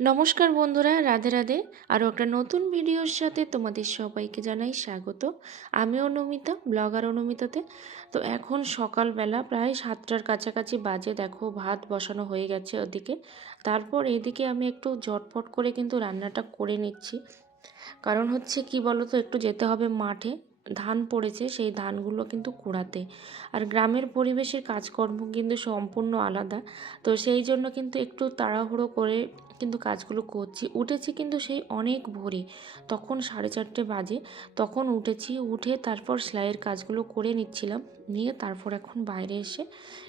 নমস্কার বন্ধুরা, রাধে রাধে। আরও একটা নতুন ভিডিওর সাথে তোমাদের সবাইকে জানাই স্বাগত। আমি অনুমিতা, ব্লগার অনুমিতাতে। তো এখন সকালবেলা প্রায় সাতটার কাছাকাছি বাজে, দেখো ভাত বসানো হয়ে গেছে ওদিকে। তারপর এদিকে আমি একটু ঝটপট করে কিন্তু রান্নাটা করে নিচ্ছি। কারণ হচ্ছে কি বলো তো একটু যেতে হবে মাঠে। ধান পড়েছে, সেই ধানগুলো কিন্তু কুড়াতে। আর গ্রামের পরিবেশের কাজকর্ম কিন্তু সম্পূর্ণ আলাদা। তো সেই জন্য কিন্তু একটু তাড়াহুড়ো করে কিন্তু কাজগুলো করছি। উঠেছি কিন্তু সেই অনেক ভোরে, তখন সাড়ে চারটে বাজে। তখন উঠেছি, উঠে তারপর সেলাইয়ের কাজগুলো করে নিচ্ছিলাম। নিয়ে তারপর এখন বাইরে এসে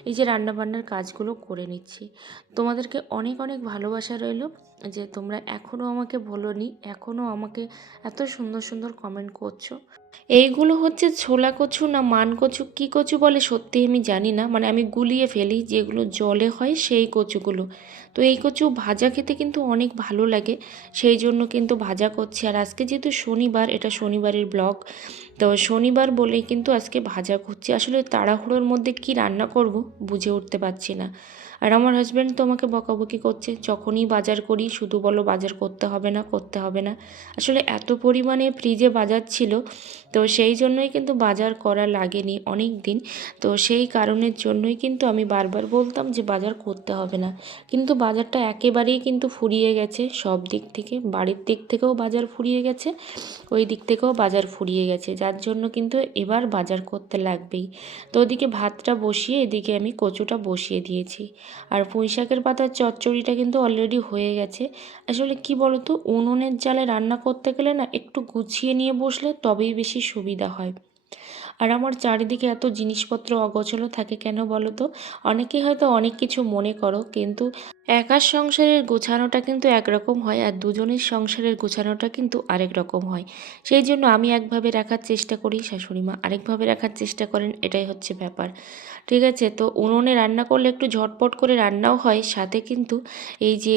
এই যে রান্নাবান্নার কাজগুলো করে নিচ্ছি। তোমাদেরকে অনেক অনেক ভালোবাসা রইল যে তোমরা এখনও আমাকে বলো নি এখনও আমাকে এত সুন্দর সুন্দর কমেন্ট করছ। এইগুলো হচ্ছে ছোলা কচু না মান কচু, কী কচু বলে সত্যি আমি জানি না। মানে আমি গুলিয়ে ফেলি, যেগুলো জলে হয় সেই কচুগুলো। তো এই কচু ভাজা খেতে কিন্তু অনেক ভালো লাগে, সেই জন্য কিন্তু ভাজা করছি। আর আজকে যেহেতু শনিবার, এটা শনিবারের ব্লগ তো শনিবার বলেই কিন্তু আজকে ভাজা করছি। আসলে তাড়াহুড়োর মধ্যে কি রান্না করব বুঝে উঠতে পারছি না। আর আমার হাজব্যান্ড তো আমাকে বকাবকি করছে, যখনই বাজার করি শুধু বলো বাজার করতে হবে না, করতে হবে না। আসলে এত পরিমাণে ফ্রিজে বাজার ছিল, তো সেই জন্যই কিন্তু বাজার করা লাগেনি অনেক দিন তো সেই কারণের জন্যই কিন্তু আমি বারবার বলতাম যে বাজার করতে হবে না। কিন্তু বাজারটা একেবারেই কিন্তু ফুরিয়ে গেছে, সব দিক থেকে, বাড়ির দিক থেকেও বাজার ফুরিয়ে গেছে, ওই দিক থেকেও বাজার ফুরিয়ে গেছে। যার জন্য কিন্তু এবার বাজার করতে লাগবেই। তো ওদিকে ভাতটা বসিয়ে এদিকে আমি কচুটা বসিয়ে দিয়েছি। আর পুঁই শাকের পাতার চচ্চড়িটা কিন্তু অলরেডি হয়ে গেছে। আসলে কি বলতো, উনুনের জালে রান্না করতে গেলে না একটু গুছিয়ে নিয়ে বসলে তবেই বেশি সুবিধা হয়। আর আমার চারিদিকে এত জিনিসপত্র অগোছলো থাকে কেন বলো তো? অনেকেই হয়তো অনেক কিছু মনে করো, কিন্তু একার সংসারের গোছানোটা কিন্তু একরকম হয় আর দুজনের সংসারের গোছানোটা কিন্তু আরেক রকম হয়। সেই জন্য আমি একভাবে রাখার চেষ্টা করি শাশুড়িমা আরেকভাবে রাখার চেষ্টা করেন, এটাই হচ্ছে ব্যাপার। ঠিক আছে, তো উনুনে রান্না করলে একটু ঝটপট করে রান্নাও হয়, সাথে কিন্তু এই যে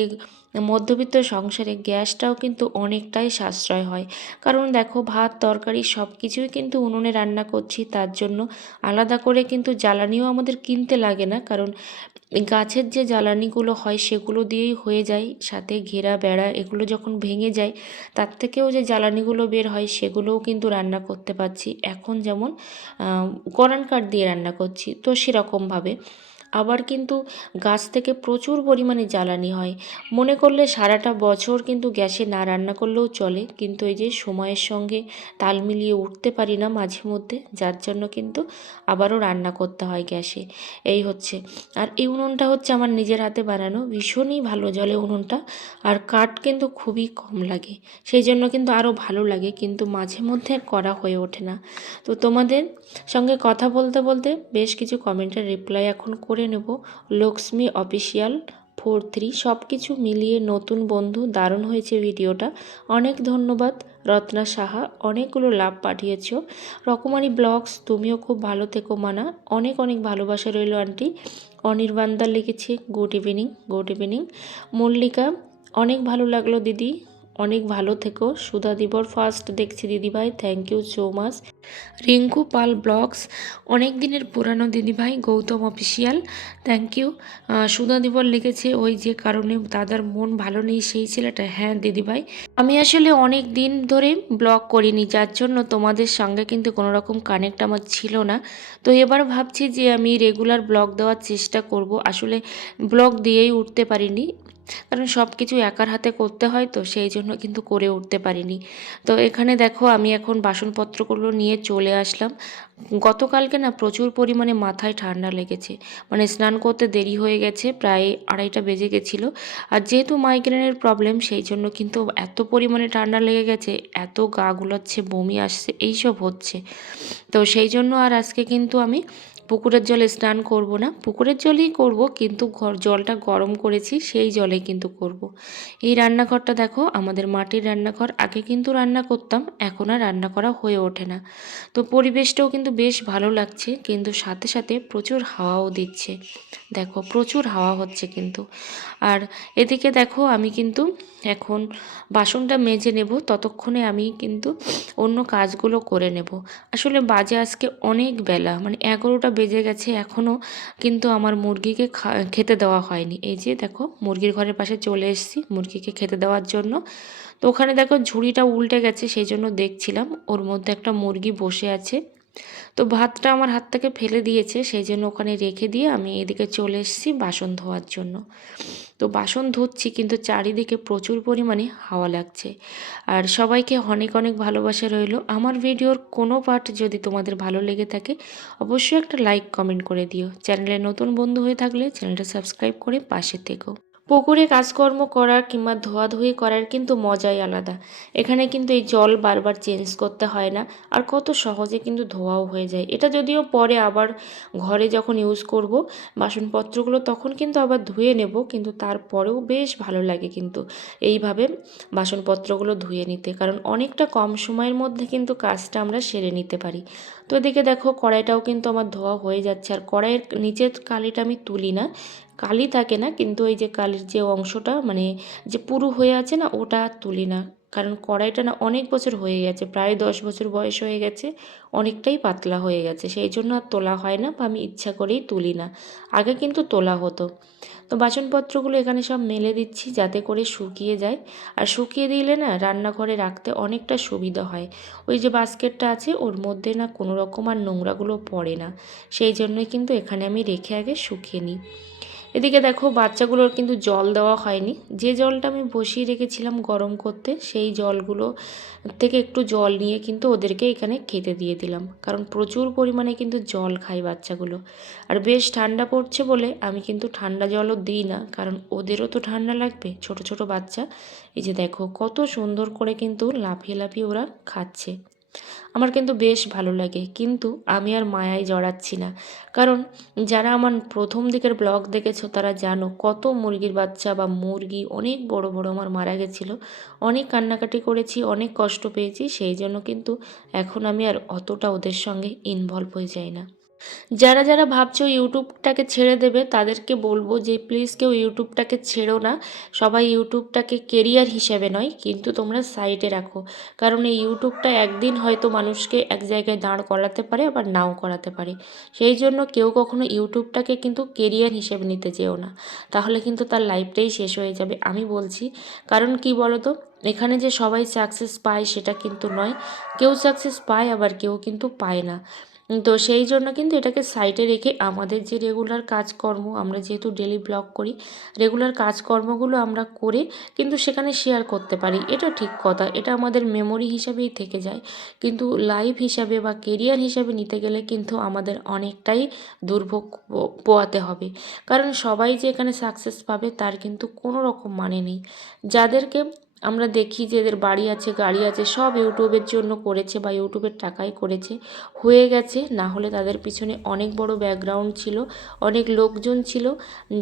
মধ্যবিত্ত সংসারে গ্যাসটাও কিন্তু অনেকটাই সাশ্রয় হয়। কারণ দেখো, ভাত, তরকারি সব কিছুই কিন্তু উনুনে রান্না করছি, তার জন্য আলাদা করে কিন্তু জ্বালানিও আমাদের কিনতে লাগে না। কারণ গাছের যে জ্বালানিগুলো হয়, সেগুলো দিয়েই হয়ে যায়। সাথে ঘেরা, বেড়া, এগুলো যখন ভেঙে যায়, তার থেকেও যে জ্বালানিগুলো বের হয়, সেগুলোও কিন্তু রান্না করতে পারছি। এখন যেমন করান কাঠ দিয়ে রান্না করছি, তো সেরকমভাবে। আবার কিন্তু গাছ থেকে প্রচুর পরিমাণে জ্বালানি হয়। মনে করলে সারাটা বছর কিন্তু গ্যাসে না রান্না করলেও চলে, কিন্তু এই যে সময়ের সঙ্গে তাল মিলিয়ে উঠতে পারি না মাঝে মধ্যে, যার জন্য কিন্তু আবারও রান্না করতে হয় গ্যাসে। এই হচ্ছে। আর এই উনুনটা হচ্ছে আমার নিজের হাতে বানানো, ভীষণই ভালো জলে উনুনটা, আর কাঠ কিন্তু খুবই কম লাগে। সেই জন্য কিন্তু আরও ভালো লাগে, কিন্তু মাঝে মধ্যে করা হয়ে ওঠে না। তো তোমাদের সঙ্গে কথা বলতে বলতে বেশ কিছু কমেন্টের রিপ্লাই এখন করে নেব। Lakshmi official four three. সব কিছু মিলিয়ে নতুন বন্ধু দারুণ হয়েছে ভিডিওটা। অনেক ধন্যবাদ রত্না সাহা। অনেকগুলো লাভ পাঠিয়েছ। রকমারি ব্লগস তুমিও খুব ভালো থেকো মানা। অনেক অনেক ভালোবাসা রইল আন্টি। অনির্বাণদার লিখেছে, good evening good evening. Mallika, অনেক ভালো লাগল দিদি। অনেক ভালো থেকো। সুধা দিবর ফার্স্ট দেখছি দিদিভাই। Thank you so much Rinku Pal blogs, অনেক দিনের পুরানো দিদিভাই Gautam official thank you Sudha Dibar লিখেছে, ওই যে কারণে দাদার মন ভালো নেই সেই ছেলেটা। হ্যাঁ দিদিভাই আমি আসলে অনেক দিন ধরে ব্লগ করিনি, যার জন্য তোমাদের সঙ্গে কিন্তু কোনো রকম কানেক্ট আমার ছিল না। তো এবার ভাবছি যে আমি রেগুলার ব্লগ দেওয়ার চেষ্টা করব। আসলে ব্লগ দিয়েই উঠতে পারিনি। কারণ সব কিছু একার হাতে করতে হয় তো, সেই জন্য কিন্তু করে উঠতে পারিনি। তো এখানে দেখো আমি এখন বাসনপত্রগুলো নিয়ে চলে আসলাম। গতকালকে না প্রচুর পরিমাণে মাথায় ঠান্ডা লেগেছে। মানে স্নান করতে দেরি হয়ে গেছে, প্রায় আড়াইটা বেজে গেছিল। আর যেহেতু মাইগ্রেনের প্রবলেম সেই জন্য কিন্তু এত পরিমাণে ঠান্ডা লেগে গেছে, এত গা গুলাচ্ছে, বমি আসছে, এইসব হচ্ছে। তো সেই জন্য আর আজকে কিন্তু আমি পুকুরের জলে স্নান করব না। পুকুরের জলেই করব, কিন্তু ঘর জলটা গরম করেছি, সেই জলে কিন্তু করব। এই রান্নাঘরটা দেখো, আমাদের মাটির রান্নাঘর। আগে কিন্তু রান্না করতাম, এখন আর রান্না করা হয়ে ওঠে না। তো পরিবেশটাও কিন্তু বেশ ভালো লাগছে, কিন্তু সাথে সাথে প্রচুর হাওয়াও দিচ্ছে। দেখো, প্রচুর হাওয়া হচ্ছে কিন্তু। আর এদিকে দেখো, আমি কিন্তু এখন বাসনটা মেজে নেব, ততক্ষণে আমি কিন্তু অন্য কাজগুলো করে নেব। আসলে বাজে আজকে অনেক বেলা মানে এগারোটা বেজে গেছে এখনও কিন্তু আমার মুরগিকে খেতে দেওয়া হয়নি। এই যে দেখো, মুরগির ঘরের পাশে চলে এসেছি মুরগিকে খেতে দেওয়ার জন্য। তো ওখানে দেখো ঝুড়িটা উল্টে গেছে, সেই জন্য দেখছিলাম। ওর মধ্যে একটা মুরগি বসে আছে। তো ভাতটা আমার হাত থেকে ফেলে দিয়েছে, সেই জন্য ওখানে রেখে দিয়ে আমি এদিকে চলে এসেছি বাসন ধোয়ার জন্য। তো বাসন ধুচ্ছি, কিন্তু চারিদিকে প্রচুর পরিমাণে হাওয়া লাগছে। আর সবাইকে অনেক অনেক ভালোবাসা রইল। আমার ভিডিওর কোনো পার্ট যদি তোমাদের ভালো লেগে থাকে, অবশ্যই একটা লাইক, কমেন্ট করে দিও। চ্যানেলে নতুন বন্ধু হয়ে থাকলে চ্যানেলটা সাবস্ক্রাইব করে পাশে থেকো। পুকুরে কাজকর্ম করার কিংবা ধোয়াধুয়ি করার কিন্তু মজাই আলাদা। এখানে কিন্তু এই জল বারবার চেঞ্জ করতে হয় না। আর কত সহজে কিন্তু ধোয়াও হয়ে যায়। এটা যদিও পরে আবার ঘরে যখন ইউজ করব, বাসনপত্রগুলো তখন কিন্তু আবার ধুয়ে নেব, কিন্তু তারপরেও বেশ ভালো লাগে কিন্তু এইভাবে বাসনপত্রগুলো ধুয়ে নিতে। কারণ অনেকটা কম সময়ের মধ্যে কিন্তু কাজটা আমরা সেরে নিতে পারি। তো এদিকে দেখো, কড়াইটাও কিন্তু আমার ধোয়া হয়ে যাচ্ছে। আর কড়াইয়ের নিচের কালিটা আমি তুলি না। কালি থাকে না, কিন্তু এই যে কালির যে অংশটা মানে যে পুরু হয়ে আছে না, ওটা তুলি না। কারণ কড়াইটা না অনেক বছর হয়ে গেছে, প্রায় দশ বছর বয়স হয়ে গেছে, অনেকটাই পাতলা হয়ে গেছে। সেই জন্য আর তোলা হয় না বা আমি ইচ্ছা করেই তুলি না। আগে কিন্তু তোলা হতো। তো বাসনপত্রগুলো এখানে সব মেলে দিচ্ছি যাতে করে শুকিয়ে যায়। আর শুকিয়ে দিলে না রান্নাঘরে রাখতে অনেকটা সুবিধা হয়। ওই যে বাস্কেটটা আছে, ওর মধ্যে না কোনো রকম আর নোংরাগুলো পড়ে না। সেই জন্যই কিন্তু এখানে আমি রেখে আগে শুকিয়ে নিই। এদিকে দেখো, বাচ্চাগুলোর কিন্তু জল দেওয়া হয়নি। যে জলটা আমি বসিয়ে রেখেছিলাম গরম করতে, সেই জলগুলো থেকে একটু জল নিয়ে কিন্তু ওদেরকে এখানে খেতে দিয়ে দিলাম। কারণ প্রচুর পরিমাণে কিন্তু জল খায় বাচ্চাগুলো। আর বেশ ঠান্ডা পড়ছে বলে আমি কিন্তু ঠান্ডা জলও দিই না, কারণ ওদেরও তো ঠান্ডা লাগবে, ছোট ছোট বাচ্চা। এই যে দেখো, কত সুন্দর করে কিন্তু লাফিয়ে লাফিয়ে ওরা খাচ্ছে। আমার কিন্তু বেশ ভালো লাগে। কিন্তু আমি আর মায়ায় জড়াচ্ছি না। কারণ যারা আমার প্রথম দিকের ব্লগ দেখেছ, তারা জানো কত মুরগির বাচ্চা বা মুরগি অনেক বড় বড় আমার মারা গেছিল। অনেক কান্নাকাটি করেছি, অনেক কষ্ট পেয়েছি, সেই জন্য কিন্তু এখন আমি আর অতটা ওদের সঙ্গে ইনভলভ হয়ে যাই না। যারা যারা ভাবছ ইউটিউবটাকে ছেড়ে দেবে, তাদেরকে বলব যে প্লিজ কেউ ইউটিউবটাকে ছেড়ো না। সবাই ইউটিউবটাকে কেরিয়ার হিসেবে নয়, কিন্তু তোমরা সাইডে রাখো। কারণ এই ইউটিউবটা একদিন হয়তো মানুষকে এক জায়গায় দাঁড় করাতে পারে, আবার নাও করাতে পারে। সেই জন্য কেউ কখনো ইউটিউবটাকে কিন্তু কেরিয়ার হিসেবে নিতে যেও না। তাহলে কিন্তু তার লাইফটাই শেষ হয়ে যাবে, আমি বলছি। কারণ কি বলো তো এখানে যে সবাই সাকসেস পায় সেটা কিন্তু নয়। কেউ সাকসেস পায়, আবার কেউ কিন্তু পায় না। তো সেই জন্য কিন্তু এটাকে সাইডে রেখে আমাদের যে রেগুলার কাজকর্ম আমরা যেহেতু ডেলি ব্লগ করি রেগুলার কাজকর্মগুলো আমরা করে কিন্তু সেখানে শেয়ার করতে পারি। এটা ঠিক কথা, এটা আমাদের মেমোরি হিসাবেই থেকে যায়। কিন্তু লাইফ হিসাবে বা কেরিয়ার হিসাবে নিতে গেলে কিন্তু আমাদের অনেকটাই দুর্ভোগ পোয়াতে হবে। কারণ সবাই যে এখানে সাকসেস পাবে তার কিন্তু কোনো রকম মানে নেই। যাদেরকে আমরা দেখি যে এদের বাড়ি আছে, গাড়ি আছে, সব ইউটিউবের জন্য করেছে বা ইউটিউবের টাকাই করেছে। হয়ে গেছে, না হলে তাদের পিছনে অনেক বড় ব্যাকগ্রাউন্ড ছিল, অনেক লোকজন ছিল,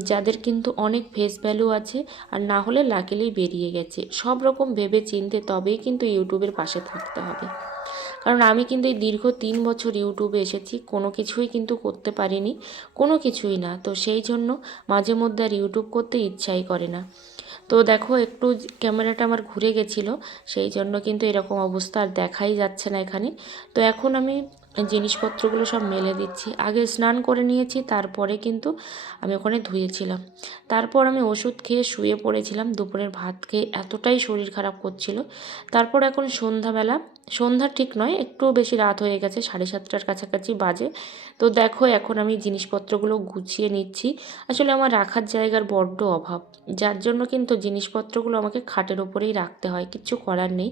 যাদের কিন্তু অনেক ফেস ভ্যালু আছে আর না হলে লাকিলেই বেরিয়ে গেছে। সব রকম ভেবে চিনতে তবেই কিন্তু ইউটিউবের পাশে থাকতে হবে। কারণ আমি কিন্তু এই দীর্ঘ তিন বছর ইউটিউবে এসেছি, কোনো কিছুই কিন্তু করতে পারিনি, কোনো কিছুই না। তো সেই জন্য মাঝে মধ্যে আর ইউটিউব করতে ইচ্ছাই করে না। তো দেখো, একটু ক্যামেরাটা আমার ঘুরে গেছিল, সেই জন্য কিন্তু এরকম অবস্থা আর দেখাই যাচ্ছে না এখানে। তো এখন আমি জিনিসপত্রগুলো সব মেলে দিচ্ছি। আগে স্নান করে নিয়েছি, তারপরে কিন্তু আমি ওখানে ধুয়েছিলাম। তারপর আমি ওষুধ খেয়ে শুয়ে পড়েছিলাম, দুপুরের ভাত খেয়ে এতটাই শরীর খারাপ করছিল। তারপর এখন সন্ধ্যাবেলা, সন্ধ্যা ঠিক নয়, একটু বেশি রাত হয়ে গেছে, সাড়ে সাতটার কাছাকাছি বাজে। তো দেখো এখন আমি জিনিসপত্রগুলো গুছিয়ে নিচ্ছি। আসলে আমার রাখার জায়গার বড্ড অভাব, যার জন্য কিন্তু জিনিসপত্রগুলো আমাকে খাটের ওপরেই রাখতে হয় কিচ্ছু করার নেই।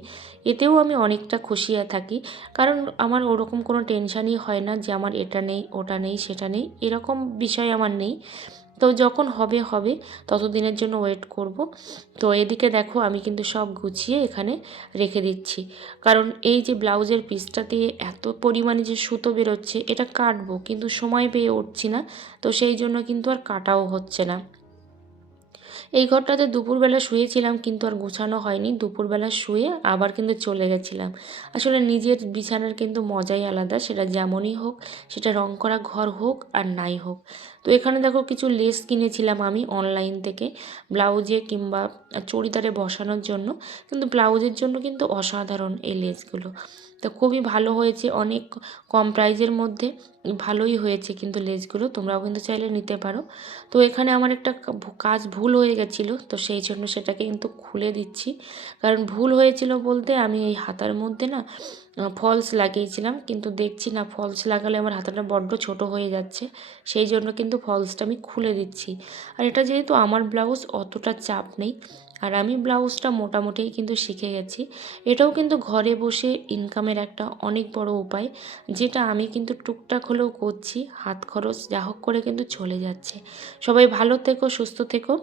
এতেও আমি অনেকটা খুশিয়া থাকি, কারণ আমার ওরকম কোনো টেনশানই হয় না যে আমার এটা নেই, ওটা নেই, সেটা নেই, এরকম বিষয় আমার নেই। তো যখন হবে হবে, ততদিনের জন্য ওয়েট করব। তো এদিকে দেখো আমি কিন্তু সব গুছিয়ে এখানে রেখে দিচ্ছি। কারণ এই যে ব্লাউজের পিসটা দিয়ে এত পরিমাণে যে সুতো বেরোচ্ছে, এটা কাটবো, কিন্তু সময় পেয়ে উঠছি না। তো সেই জন্য কিন্তু আর কাটাও হচ্ছে না। এই ঘরটাতে দুপুরবেলা শুয়েছিলাম, কিন্তু আর গোছানো হয়নি। দুপুরবেলা শুয়ে আবার কিন্তু চলে গেছিলাম। আসলে নিজের বিছানার কিন্তু মজাই আলাদা, সেটা যেমনই হোক, সেটা রং করা ঘর হোক আর নাই হোক। তো এখানে দেখো কিছু লেস কিনেছিলাম আমি অনলাইন থেকে। ব্লাউজে কিংবা চড়িদারে বসানোর জন্য। কিন্তু ব্লাউজের জন্য কিন্তু অসাধারণ এই লেসগুলো তো খুবই ভালো হয়েছে, অনেক কম প্রাইজের মধ্যে ভালোই হয়েছে কিন্তু লেসগুলো তোমরাও কিন্তু চাইলে নিতে পারো। তো এখানে আমার একটা কাজ ভুল হয়ে গেছিল, তো সেই জন্য সেটাকে কিন্তু খুলে দিচ্ছি। কারণ ভুল হয়েছিল বলতে আমি এই হাতার মধ্যে না ফলস লাগিয়েছিলাম, কিন্তু দেখছি না ফলস লাগালে আমার হাতাটা বড্ড ছোট হয়ে যাচ্ছে, সেই জন্য কিন্তু ফলসটা আমি খুলে দিচ্ছি। আর এটা যেহেতু আমার ব্লাউজ, অতটা চাপ নেই। আর আমি ব্লাউজটা মোটামুটিই কিন্তু শিখে গেছি। এটাও কিন্তু ঘরে বসে ইনকামের একটা অনেক বড় উপায়, যেটা আমি কিন্তু টুকটাক হলেও করছি, হাত খরচ যা হোক করে কিন্তু চলে যাচ্ছে। সবাই ভালো থেকো, সুস্থ থেকো।